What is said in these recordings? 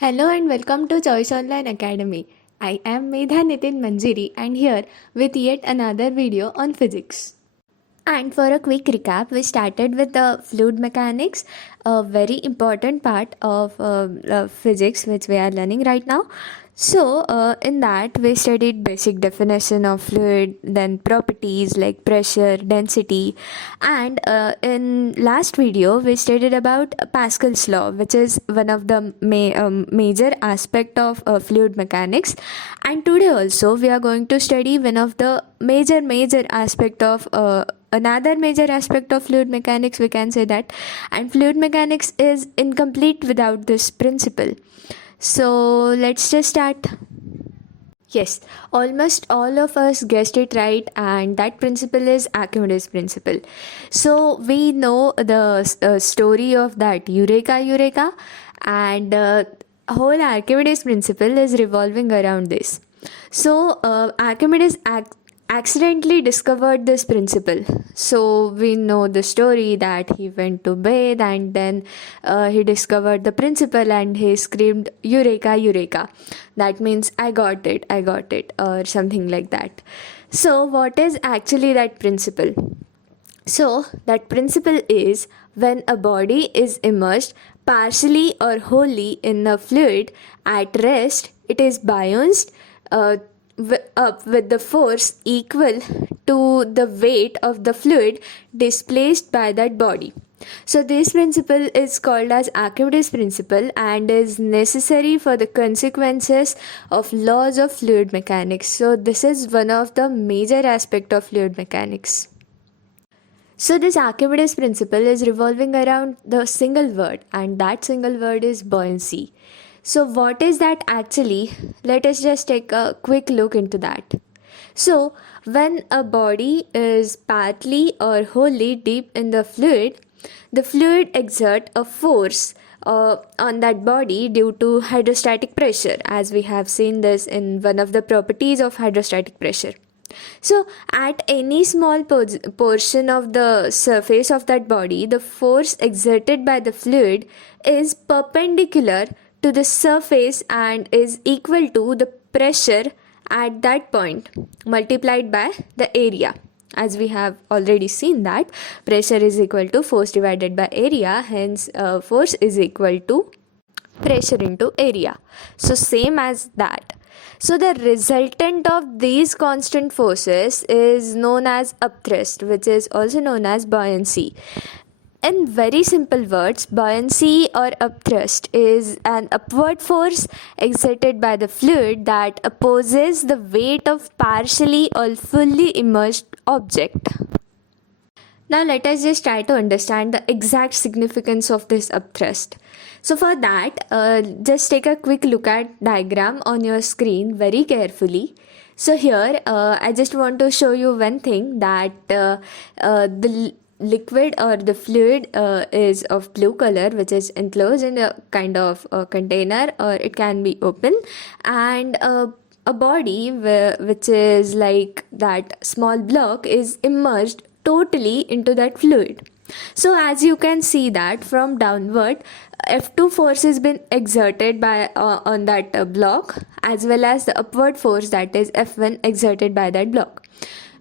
Hello and welcome to Choice Online Academy. I am Medha Manjiri and here with yet another video on physics. And for a quick recap, we started with the fluid mechanics, a very important part of physics which we are learning right now. So, in that, we studied basic definition of fluid, then properties like pressure, density, and in last video, we studied about Pascal's law, which is one of the major aspect of fluid mechanics. And today also, we are going to study one of the major aspect of another major aspect of fluid mechanics, we can say that, and fluid mechanics is incomplete without this principle. So let's just start. Yes, almost all of us guessed it right, and that principle is Archimedes principle. So we know the story of that Eureka, and whole Archimedes principle is revolving around this. So Archimedes accidentally discovered this principle. So we know the story that he went to bathe and then he discovered the principle and he screamed Eureka. That means I got it, or something like that. So what is actually that principle? So that principle is when a body is immersed partially or wholly in a fluid at rest, it is buoyanced up with the force equal to the weight of the fluid displaced by that body. So this principle is called as Archimedes principle and is necessary for the consequences of laws of fluid mechanics. So this is one of the major aspect of fluid mechanics. So this Archimedes principle is revolving around the single word, and that single word is buoyancy. So what is that actually? Let us just take a quick look into that. So when a body is partly or wholly deep in the fluid exerts a force on that body due to hydrostatic pressure, as we have seen this in one of the properties of hydrostatic pressure. So at any small portion of the surface of that body, the force exerted by the fluid is perpendicular to the surface and is equal to the pressure at that point multiplied by the area. As we have already seen that pressure is equal to force divided by area, hence force is equal to pressure into area. So same as that. So the resultant of these constant forces is known as upthrust, which is also known as buoyancy. In very simple words, buoyancy or upthrust is an upward force exerted by the fluid that opposes the weight of partially or fully immersed object. Now let us just try to understand the exact significance of this upthrust. So for that, just take a quick look at diagram on your screen very carefully. So here I just want to show you one thing, that the liquid or the fluid is of blue color, which is enclosed in a kind of container, or it can be open, and a body which is like that small block is immersed totally into that fluid. So as you can see that from downward, F2 force has been exerted by on that block, as well as the upward force, that is F1, exerted by that block,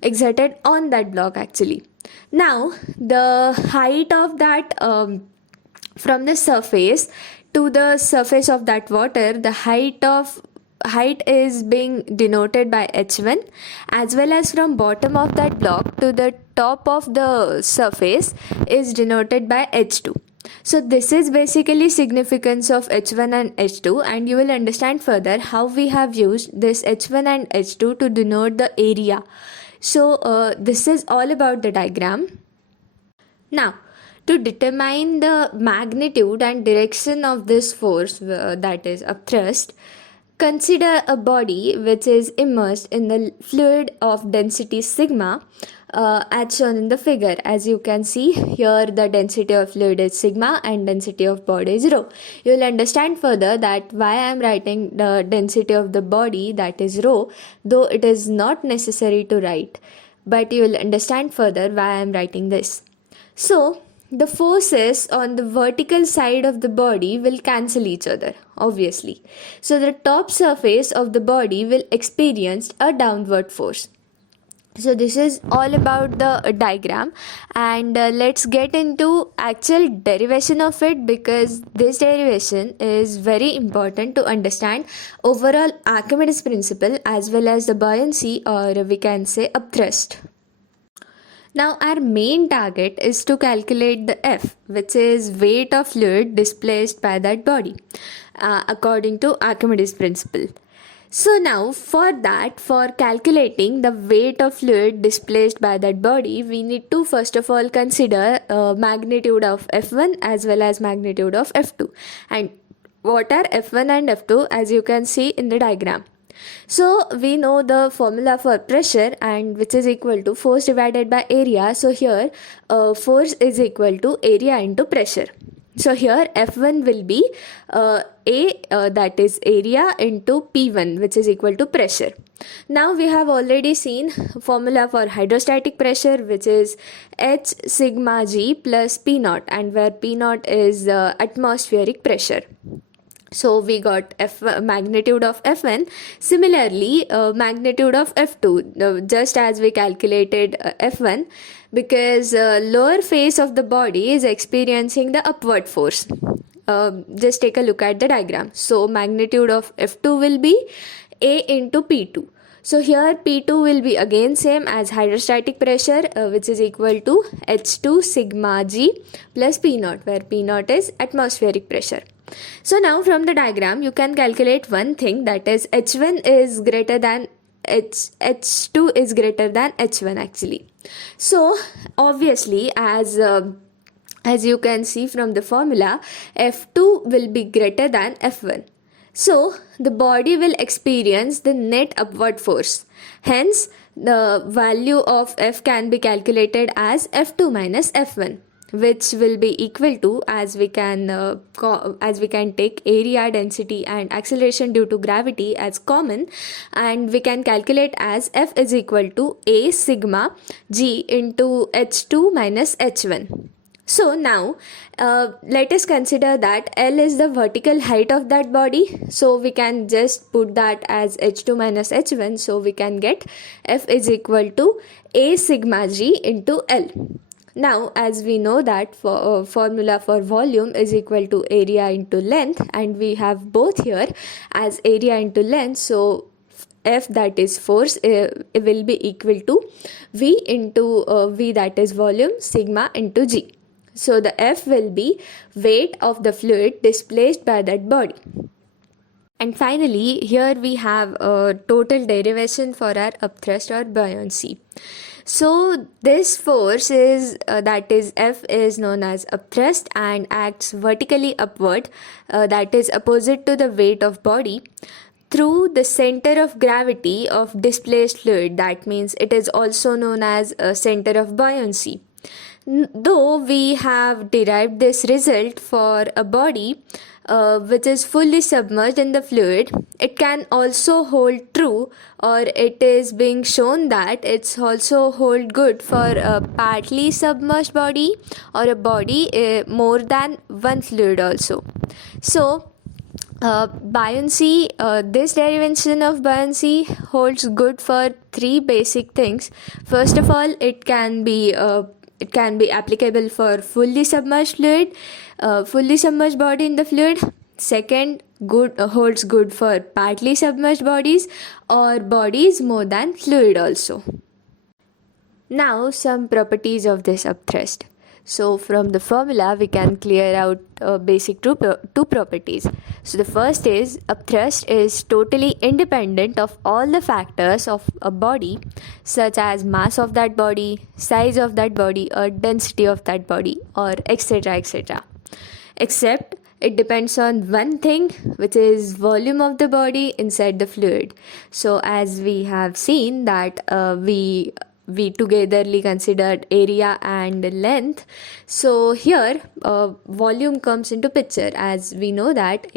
exerted on that block actually. Now the height of that from the surface to the surface of that water, the height is being denoted by h1, as well as from bottom of that block to the top of the surface is denoted by h2. So this is basically significance of h1 and h2, and you will understand further how we have used this h1 and h2 to denote the area. So this is all about the diagram. Now to determine the magnitude and direction of this force, that is upthrust, consider a body which is immersed in the fluid of density sigma, as shown in the figure. As you can see here, the density of fluid is sigma and density of body is rho. You will understand further that why I am writing the density of the body, that is rho, though it is not necessary to write, but you will understand further why I am writing this. So the forces on the vertical side of the body will cancel each other, obviously. So the top surface of the body will experience a downward force. So this is all about the diagram, and let's get into actual derivation of it, because this derivation is very important to understand overall Archimedes principle as well as the buoyancy, or we can say upthrust. Now our main target is to calculate the F, which is weight of fluid displaced by that body, according to Archimedes principle. So now for that, for calculating the weight of fluid displaced by that body, we need to first of all consider magnitude of F1 as well as magnitude of F2. And what are F1 and F2, as you can see in the diagram? So we know the formula for pressure, and which is equal to force divided by area. So here force is equal to area into pressure. So here F1 will be that is area into P1, which is equal to pressure. Now we have already seen formula for hydrostatic pressure, which is H sigma G plus P naught, and where P naught is atmospheric pressure. So we got magnitude of F1. Similarly, magnitude of F2, just as we calculated F1, because lower face of the body is experiencing the upward force. Just take a look at the diagram. So magnitude of F2 will be A into P2. So here P2 will be again same as hydrostatic pressure, which is equal to H2 sigma G plus P naught, where P naught is atmospheric pressure. So now from the diagram you can calculate one thing, that is H1 is greater than H2 is greater than H1 actually. So obviously as you can see from the formula, F2 will be greater than F1. So the body will experience the net upward force. Hence the value of F can be calculated as F2 minus F1, which will be equal to, as we can take area, density and acceleration due to gravity as common, and we can calculate as F is equal to A sigma G into H2 minus H1. So now let us consider that L is the vertical height of that body. So we can just put that as H2 minus H1. So we can get F is equal to A sigma G into L. Now as we know that formula for volume is equal to area into length, and we have both here as area into length. So F, that is force, will be equal to V into V, that is volume, sigma into G. So the F will be weight of the fluid displaced by that body. And finally, here we have a total derivation for our upthrust or buoyancy. So this force is that is F is known as upthrust and acts vertically upward, that is opposite to the weight of body, through the center of gravity of displaced fluid. That means it is also known as a center of buoyancy. Though we have derived this result for a body which is fully submerged in the fluid, it can also hold true, or it is being shown that it's also hold good for a partly submerged body or a body more than one fluid also. So buoyancy, this derivation of buoyancy holds good for three basic things. First of all, it can be applicable for fully submerged fluid, fully submerged body in the fluid. Second, holds good for partly submerged bodies or bodies more than fluid also. Now some properties of this upthrust. So from the formula we can clear out basic two properties. So the first is upthrust is totally independent of all the factors of a body, such as mass of that body, size of that body, or density of that body, or etc. Except it depends on one thing, which is volume of the body inside the fluid. So as we have seen that we togetherly considered area and length. So here volume comes into picture, as we know that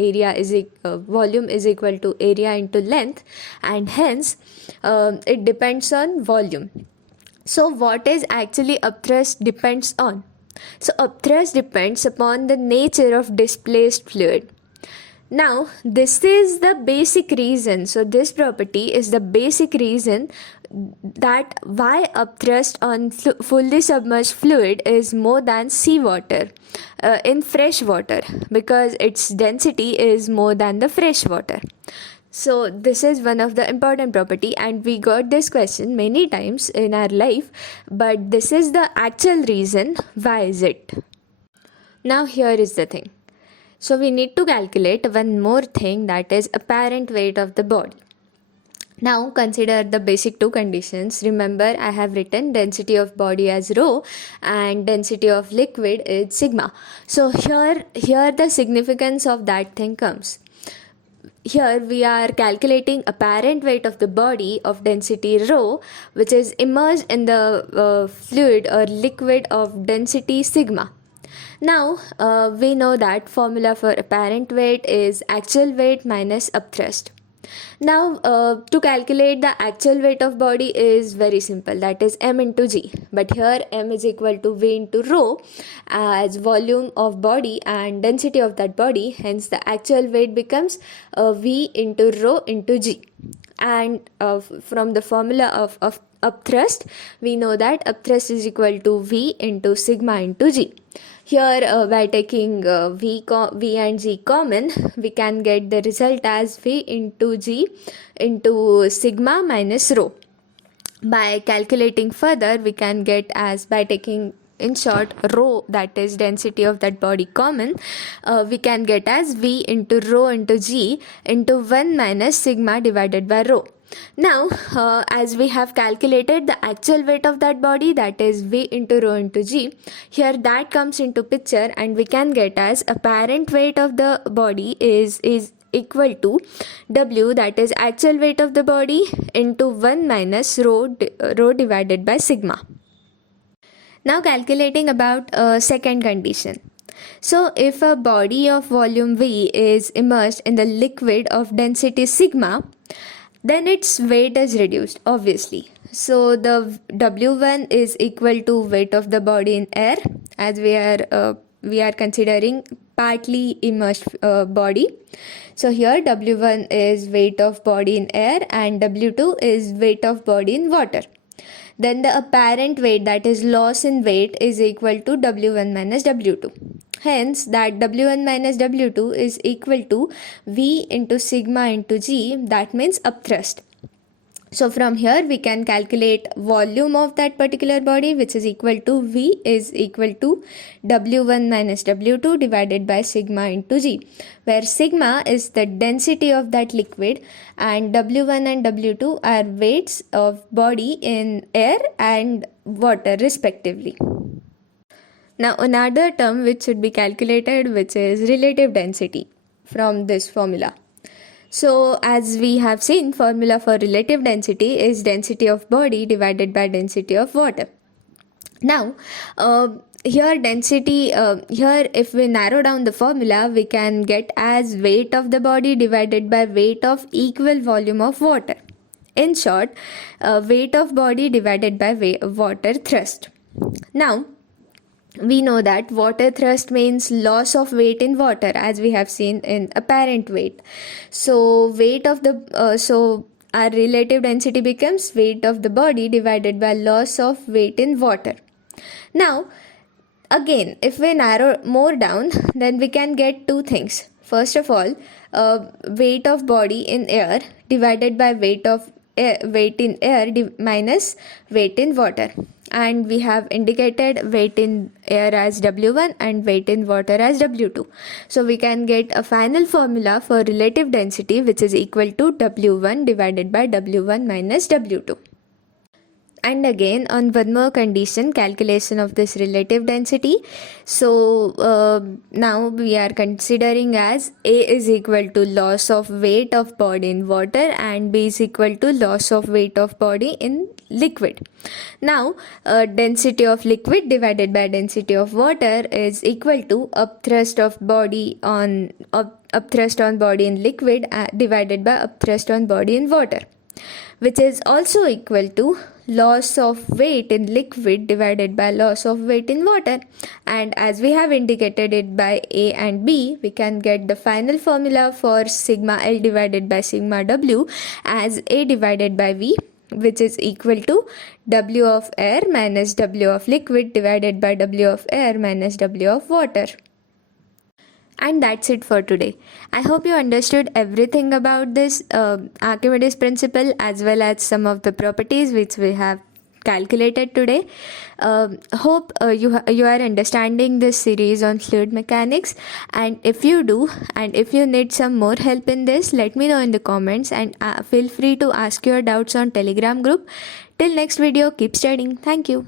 volume is equal to area into length, and hence it depends on volume. So what is actually upthrust depends on? So upthrust depends upon the nature of displaced fluid. Now, this is the basic reason. So, this property is the basic reason that why upthrust on fully submerged fluid is more than seawater in fresh water, because its density is more than the fresh water. So, this is one of the important property, and we got this question many times in our life, but this is the actual reason. Why is it? Now, here is the thing. So we need to calculate one more thing, that is apparent weight of the body. Now consider the basic two conditions. Remember, I have written density of body as rho and density of liquid is sigma. So here the significance of that thing comes. Here we are calculating apparent weight of the body of density rho, which is immersed in the fluid or liquid of density sigma. Now, we know that formula for apparent weight is actual weight minus upthrust. Now, to calculate the actual weight of body is very simple, that is m into g. But here m is equal to v into rho as volume of body and density of that body. Hence, the actual weight becomes v into rho into g. And from the formula of upthrust, we know that upthrust is equal to v into sigma into g. Here by taking v and g common, we can get the result as v into g into sigma minus rho. By calculating further, we can get as, by taking in short rho, that is density of that body common, we can get as v into rho into g into 1 minus sigma divided by rho. Now, as we have calculated the actual weight of that body, that is v into rho into g, here that comes into picture, and we can get as apparent weight of the body is equal to w, that is actual weight of the body, into 1 minus rho divided by sigma. Now calculating about second condition. So if a body of volume v is immersed in the liquid of density sigma, then its weight is reduced, obviously. So the W1 is equal to weight of the body in air, as we are considering partly immersed body. So here W1 is weight of body in air and W2 is weight of body in water. Then the apparent weight, that is loss in weight, is equal to W1 minus W2. Hence, that W1 minus W2 is equal to V into sigma into G, that means upthrust. So from here we can calculate volume of that particular body, which is equal to V is equal to W1 minus W2 divided by sigma into G, where sigma is the density of that liquid and W1 and W2 are weights of body in air and water respectively. Now another term which should be calculated, which is relative density from this formula. So as we have seen, formula for relative density is density of body divided by density of water. Now here if we narrow down the formula, we can get as weight of the body divided by weight of equal volume of water. In short, weight of body divided by water thrust. Now we know that water thrust means loss of weight in water, as we have seen in apparent weight. So weight of the so our relative density becomes weight of the body divided by loss of weight in water. Now again, if we narrow more down, then we can get two things. First of all, weight of body in air divided by weight in air minus weight in water. And we have indicated weight in air as W1 and weight in water as W2. So we can get a final formula for relative density, which is equal to W1 divided by W1 minus W2. And again, on one more condition, calculation of this relative density. So now we are considering as A is equal to loss of weight of body in water and B is equal to loss of weight of body in liquid. Now density of liquid divided by density of water is equal to upthrust on body in liquid divided by upthrust on body in water, which is also equal to loss of weight in liquid divided by loss of weight in water. And as we have indicated it by A and B, we can get the final formula for sigma L divided by sigma W as A divided by V, which is equal to W of air minus W of liquid divided by W of air minus W of water. And that's it for today. I hope you understood everything about this Archimedes principle as well as some of the properties which we have calculated today. Hope you are understanding this series on fluid mechanics, and if you do, and if you need some more help in this, let me know in the comments, and feel free to ask your doubts on Telegram group. Till next video, keep studying. Thank you.